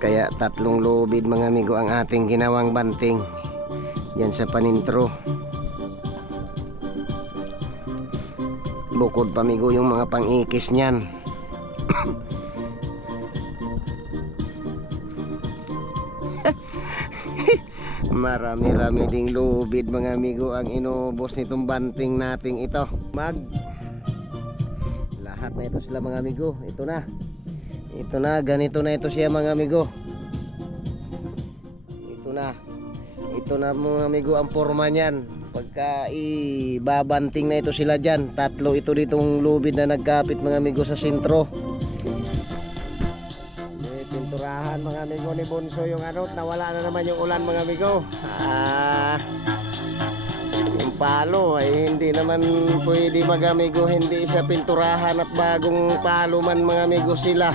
Kaya 3 lubid mga amigo ang ating ginawang banting yan sa panintro. Bukod pa amigo yung mga pang-ikis niyan. Marami-rami ding lubid mga amigo ang inubos nitong banting nating ito. Lahat na ito sila mga amigo. Ito na, ganito na ito siya mga amigo. Ito na mga amigo ang forma niyan. Pagka ibabanting na ito sila dyan, 3 ito ditong lubid na nagkapit mga amigo sa sentro. Pinturahan mga amigo ni Bonso yung nawala na naman yung ulan mga amigo. Yung palo ay hindi naman pwede mga amigo, hindi siya pinturahan at bagong palo man mga amigo sila.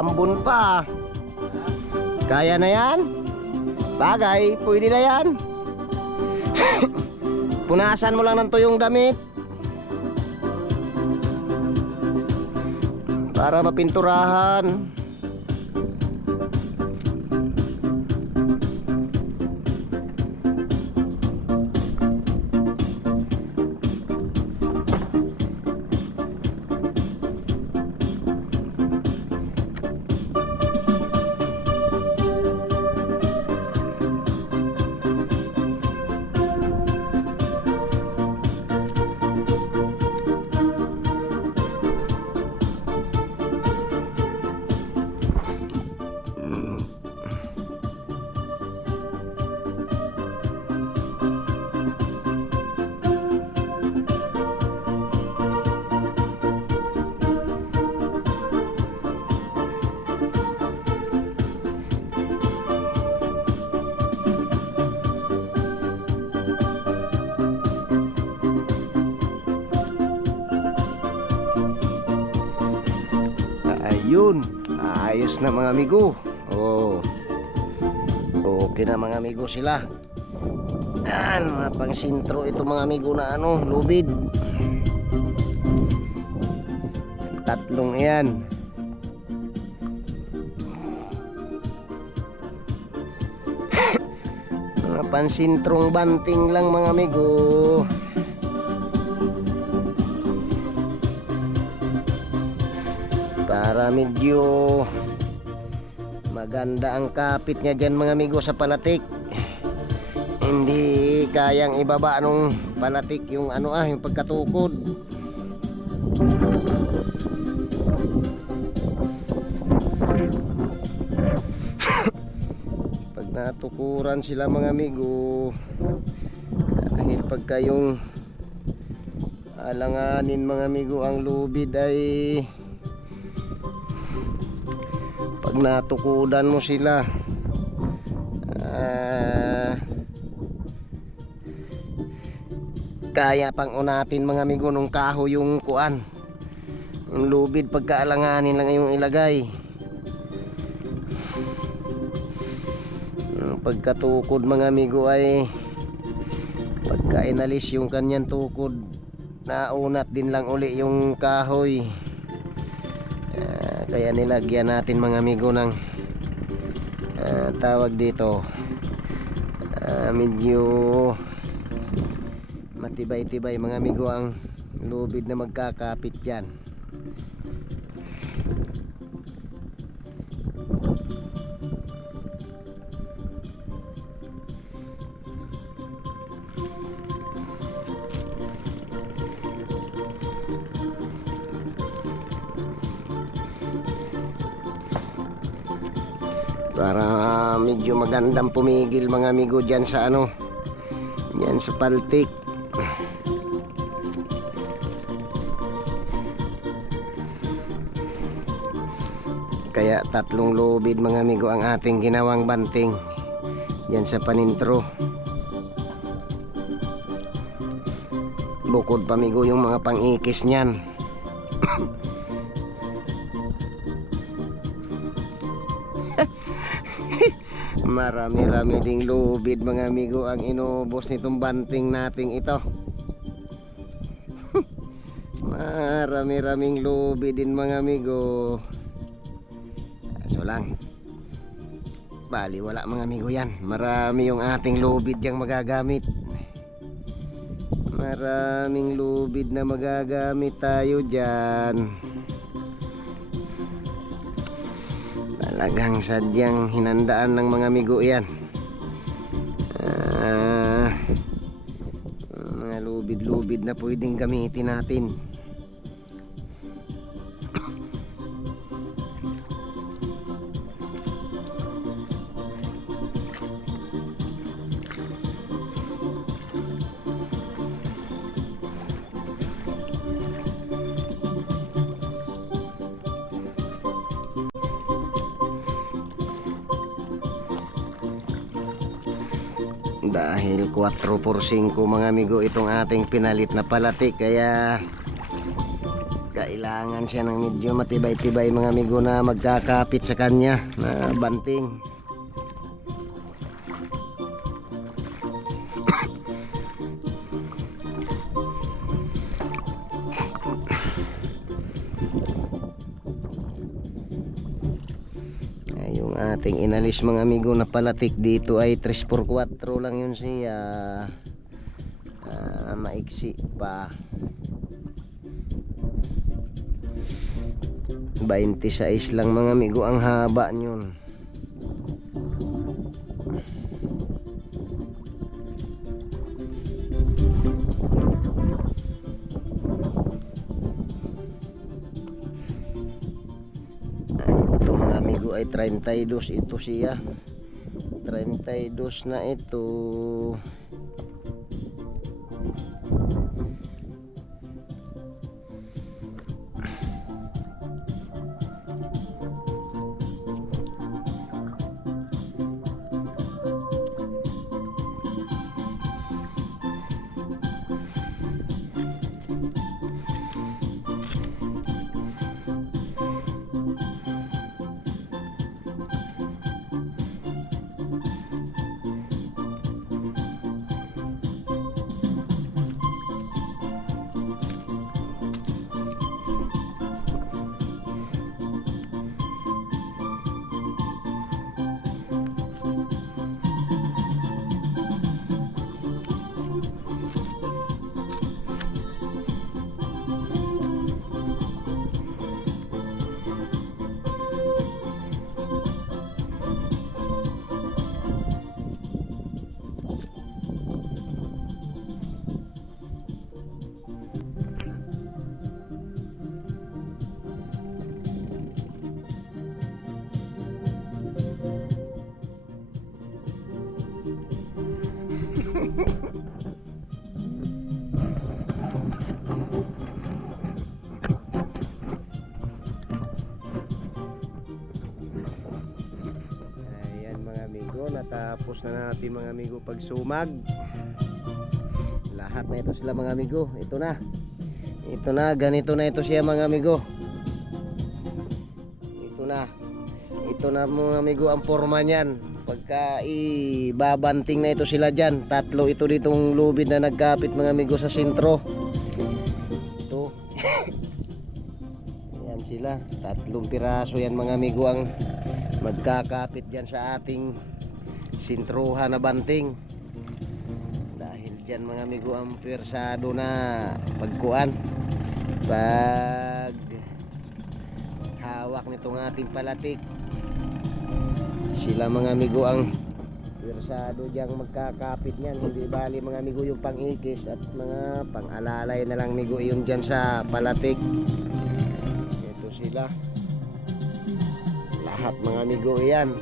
Ambon pa. Kaya na yan? Bagay, pwede na yan. Punasan mo lang ng tuyong damit para mapinturahan. Ayun, ayos na mga amigo. Oh, okay na mga amigo sila. Mga pang sintro ito mga amigo na lubid. Tatlong yan. Mga pansintrong banting lang mga amigo. Para medyo maganda ang kapit niya dyan mga amigo sa palatik. Hindi kayang ibaba nung palatik yung yung pagkatukod. Pag natukuran sila mga amigo, dahil pagka yung alanganin mga amigo ang lubid ay pag natukudan mo sila kaya pang unatin mga amigo nung kahoy yung kuan, yung lubid pagkaalanganin lang yung ilagay. Pagkatukod mga amigo ay pagka inalis yung kanyang tukod, naunat din lang uli yung kahoy. Kaya nilagyan natin mga amigo ng tawag dito medyo matibay-tibay mga amigo ang lubid na magkakapit dyan. Para medyo magandang pumigil mga amigo dyan sa dyan sa paltik. Kaya tatlong lubid mga amigo ang ating ginawang banting dyan sa panintro. Bukod pa amigo yung mga pang-ikis nyan. Marami-rami ding lubid mga amigo ang inubos nitong banting nating ito. Marami-raming lubid din mga amigo. So lang, bali wala mga amigo yan. Marami yung ating lubid yang magagamit. Maraming lubid na magagamit tayo dyan. Talagang sadyang hinandaan ng mga amigo yan. Mga lubid-lubid na pwedeng gamitin natin. Dahil 4x5 mga amigo itong ating pinalit na palatik, kaya kailangan siya ng medyo matibay-tibay mga amigo na magkakapit sa kanya na banting. Yung ating inalis mga amigo na palatik dito ay 3x4 lang yun siya. Maiksi pa. 26 lang mga amigo ang haba nyon. Ito mga amigo ay 32 ito siya. 32 na ito. Natapos na natin mga amigo pagsumag. Lahat na ito sila mga amigo. Ito na, ganito na ito siya mga amigo. Ito na mga amigo ang forma niyan. Pagka ibabanting na ito sila dyan, tatlo ito ditong lubid na nagkapit mga amigo sa sentro. Ito. Ayan sila, 3 piraso yan mga amigo ang magkakapit dyan sa ating sintruhan na banting. Dahil dyan mga amigo ang pwersado na pagkuan, pag hawak nitong ating palatik, sila mga amigo ang pwersado dyan magkakapit nyan. Hindi bali mga amigo yung pang-ikis at mga pang-alalay na lang amigo yung dyan sa palatik. Ito sila lahat mga amigo. Yan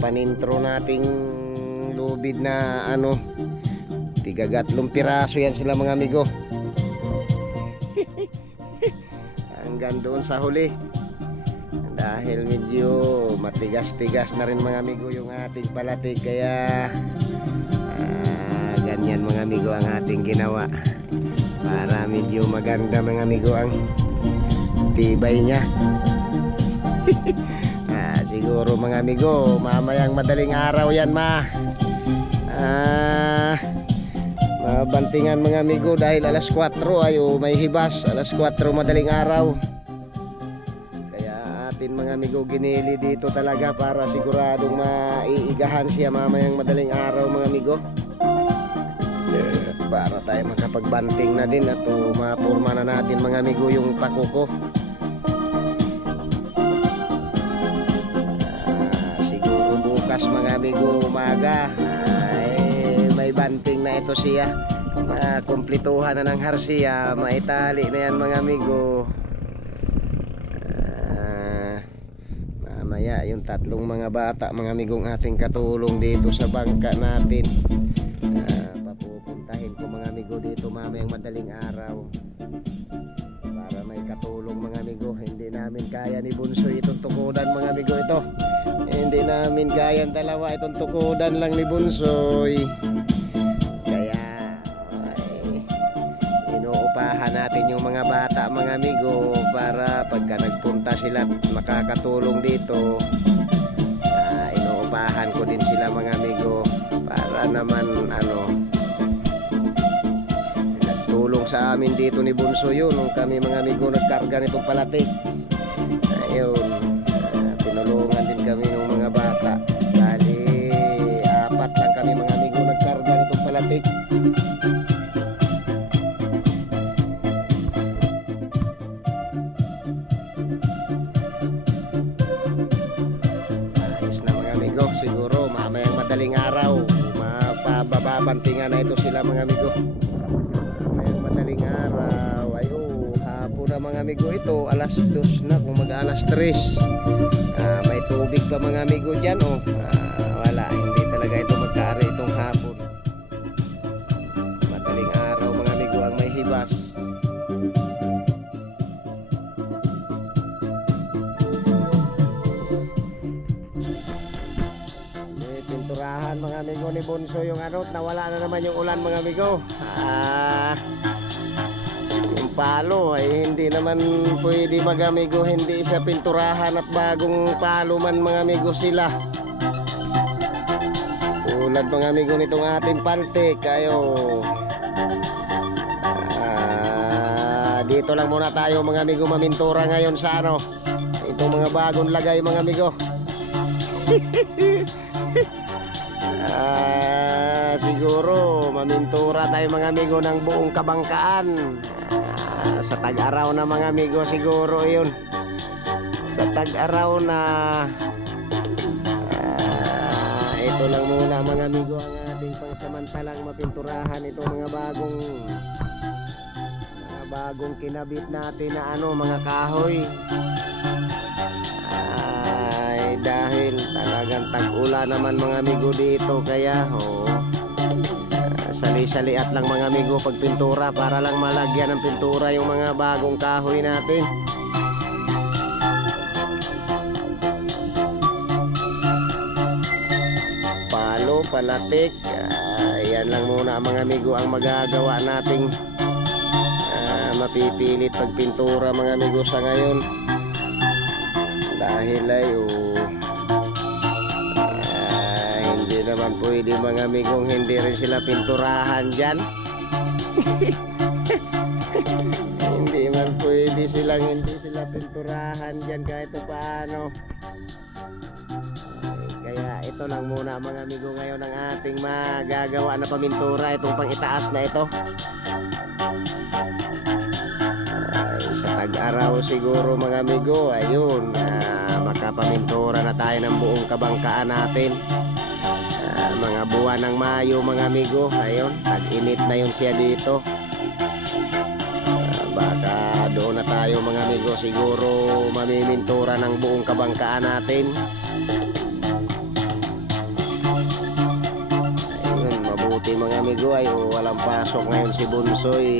panintro nating lubid na ano, 3 piraso yan sila mga amigo. Hanggang doon sa huli, dahil medyo matigas-tigas na rin mga amigo yung ating palatik, kaya ganyan mga amigo ang ating ginawa para medyo maganda mga amigo ang tibay nya. Siguro mga amigo mamayang madaling araw yan mabantingan mga amigo, dahil alas 4 ay may hibas, alas 4 madaling araw. Kaya atin mga amigo ginili dito talaga para siguradong maiigahan siya mamayang madaling araw mga amigo, para tayo makapagbanting na din at mapurma na natin mga amigo yung pakuko. Mga amigo umaga ay may banting na ito siya, kumplituhan na ng harsiya, maitali na yan mga amigo. Mamaya yung 3 mga bata mga amigong ating katulong dito sa bangka natin, papupuntahin ko mga amigo dito mamayang madaling araw para may katulong mga amigo. Hindi namin kaya ni Bunsoy itong tukudan mga amigo ito. Hindi namin kayang dalawa itong tukudan lang ni Bunsoy. Kaya inuupahan natin yung mga bata mga amigo para pagka nagpunta sila makakatulong dito. Inuupahan ko din sila mga amigo para naman nagtulong sa amin dito ni Bunso yun nung kami mga amigo nagkarga nitong palatik. Ayun, tinulungan din kami ng mga bata. Bali, 4 lang kami mga amigo nagkarga nitong palatik. Siguro mamayang madaling araw mapababantingan na ito sila mga amigo. Mamayang madaling araw ay hapon na mga amigo. Ito alas 2 na, kung mag alas 3. May tubig pa mga amigo dyan wala, hindi talaga ito magkaari itong hapon. Madaling araw mga amigo ang may hibas. Pinturahan mga amigo ni Bunso yung nawala na naman yung ulan mga amigo. Yung palo ay hindi naman pwede mga amigo hindi siya pinturahan at bagong palo man mga amigo sila. Tulad mga amigo nitong ating paltik kayo. Dito lang muna tayo mga amigo mamintura ngayon sa itong mga bagong lagay mga amigo. Siguro mamintura tayo mga amigo ng buong kabangkaan. Sa tag-araw na mga amigo siguro yun. Sa tag-araw na ito lang muna mga amigo ang ating pangsamantalang mapinturahan itong mga bagong kinabit natin na mga kahoy. Dahil talagang tag-ulan naman mga amigo dito kaya sali-saliat lang mga amigo pagpintura para lang malagyan ng pintura yung mga bagong kahoy natin. Palo, palatik, yan lang muna mga amigo ang magagawa nating mapipilit pagpintura mga amigo sa ngayon. Dahil ay hindi naman pwede mga amigong hindi rin sila pinturahan dyan. Hindi man pwede hindi sila pinturahan dyan kahit paano. Kaya ito lang muna mga amigo ngayon ang ating magagawa na pamintura, itong pang itaas na ito. Sa tag-araw siguro mga amigo ayun, makapamintura na tayo ng buong kabangkaan natin. Mga buwan ng Mayo mga amigo, ayun, tag-init na yun siya dito. Baka doon na tayo mga amigo siguro mamimintura ng buong kabangkaan natin. Ayun, mabuti mga amigo ay walang pasok ngayon si Bunsoy,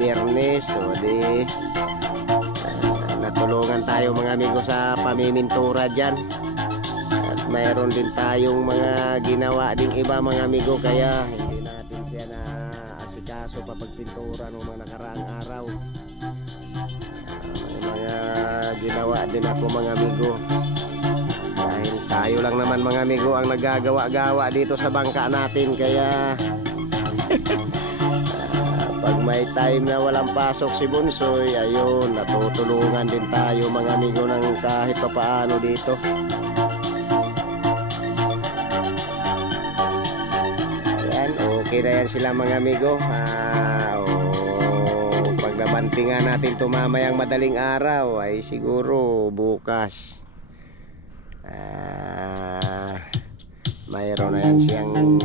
Biyernes, di natulungan tayo mga amigo sa pamimintura dyan. At mayroon din tayong mga ginawa ding iba mga amigo kaya hindi natin siya na asikaso pa pagpintura noong mga nakaraang araw. Mga ginawa din ako mga amigo dahil tayo lang naman mga amigo ang nagagawa-gawa dito sa bangka natin kaya pag may time na walang pasok si Bunsoy, ayun, natutulungan din tayo mga amigo ng kahit papaano dito. Ayan, okay na yan sila mga amigo. Pag nabantingan natin tumamayang madaling araw ay siguro bukas. Mayroon na yan siyang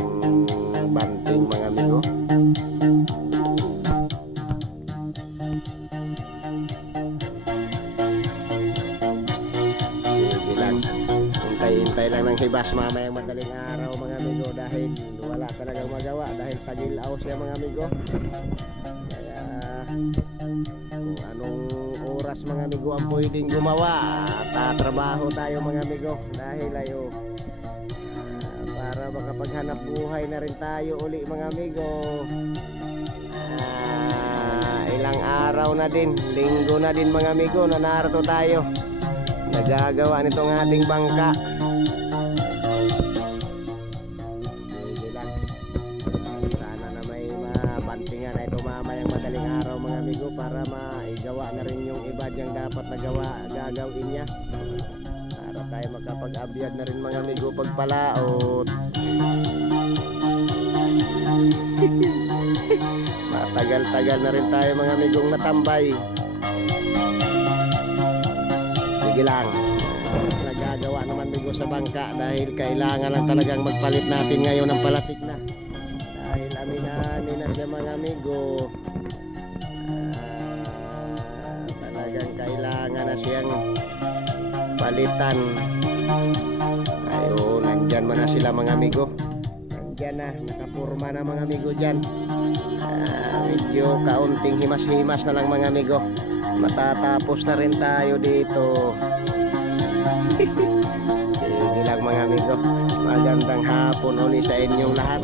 banting mga amigo. Hintay lang ng hibas mamayang madaling araw mga amigo dahil wala talagang magawa dahil tagilaw siya mga amigo. Kaya kung anong oras mga amigo ang pwedeng gumawa, tatrabaho tayo mga amigo dahil para makapaghanap buhay na rin tayo uli mga amigo. Ilang araw na din, linggo na din mga amigo na narito tayo. Nagagawa nitong ating bangka. Sige lang. Sana na may mabantingan na ito mamayang madaling araw mga amigo para maigawa na rin yung iba diyang dapat gagawin niya. Para tayo makapag-abyad na rin mga amigo pagpalaot. Matagal-tagal na rin tayo mga amigong natambay. Sige lang. Nagagawa naman amigo sa bangka dahil kailangan lang talagang magpalit natin ngayon ng palatik na. Dahil aminanin na siya mga amigo. Talagang kailangan na siyang palitan. Ayun, nandyan man na sila mga amigo. Nandyan na, nakapurma na mga amigo dyan. Medyo kaunting himas-himas na lang mga amigo. Matatapos na rin tayo dito. Sige lang mga amigo. Magandang hapon uli sa inyong lahat.